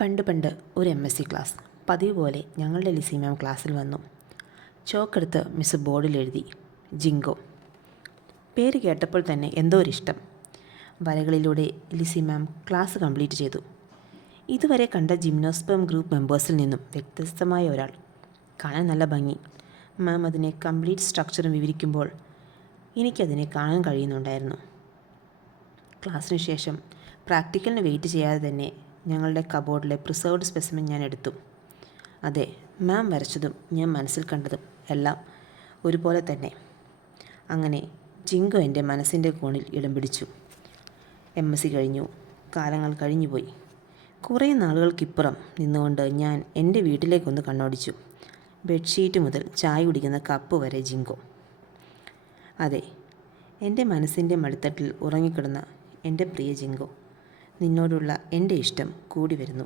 പണ്ട് ഒരു MSc class. പതിവ് പോലെ ഞങ്ങളുടെ ലിസി മാം ക്ലാസ്സിൽ വന്നു. ചോക്കെടുത്ത് മിസ് ബോർഡിൽ എഴുതി ജിങ്കോ. പേര് കേട്ടപ്പോൾ തന്നെ എന്തോ ഒരിഷ്ടം. വരകളിലൂടെ ലിസി മാം ക്ലാസ് കംപ്ലീറ്റ് ചെയ്തു. ഇതുവരെ കണ്ട ജിംനോസ്പേം ഗ്രൂപ്പ് മെമ്പേഴ്സിൽ നിന്നും വ്യത്യസ്തമായ ഒരാൾ. കാണാൻ നല്ല ഭംഗി. മാം അതിനെ കംപ്ലീറ്റ് സ്ട്രക്ചറും വിവരിക്കുമ്പോൾ എനിക്കതിനെ കാണാൻ കഴിയുന്നുണ്ടായിരുന്നു. ക്ലാസ്സിന് ശേഷം പ്രാക്ടിക്കലിന് വെയിറ്റ് ചെയ്യാതെ തന്നെ ഞങ്ങളുടെ കബോർഡിലെ പ്രിസർവ്ഡ് സ്പെസിമെൻ ഞാൻ എടുത്തു. അതെ, മാം വരച്ചതും ഞാൻ മനസ്സിൽ കണ്ടതും എല്ലാം ഒരുപോലെ തന്നെ. അങ്ങനെ ജിങ്കോ എൻ്റെ മനസ്സിൻ്റെ കോണിൽ ഇടം പിടിച്ചു. MSc കഴിഞ്ഞു. കാലങ്ങൾ കഴിഞ്ഞുപോയി. കുറേ നാളുകൾക്കിപ്പുറം നിന്നുകൊണ്ട് ഞാൻ എൻ്റെ വീട്ടിലേക്കൊന്ന് കണ്ണോടിച്ചു. ബെഡ്ഷീറ്റ് മുതൽ ചായ കുടിക്കുന്ന കപ്പ് വരെ ജിങ്കോ. അതെ, എൻ്റെ മനസ്സിൻ്റെ മടിത്തട്ടിൽ ഉറങ്ങിക്കിടന്ന എൻ്റെ പ്രിയ ജിങ്കോ, നിന്നോടുള്ള എൻ്റെ ഇഷ്ടം കൂടി വരുന്നു.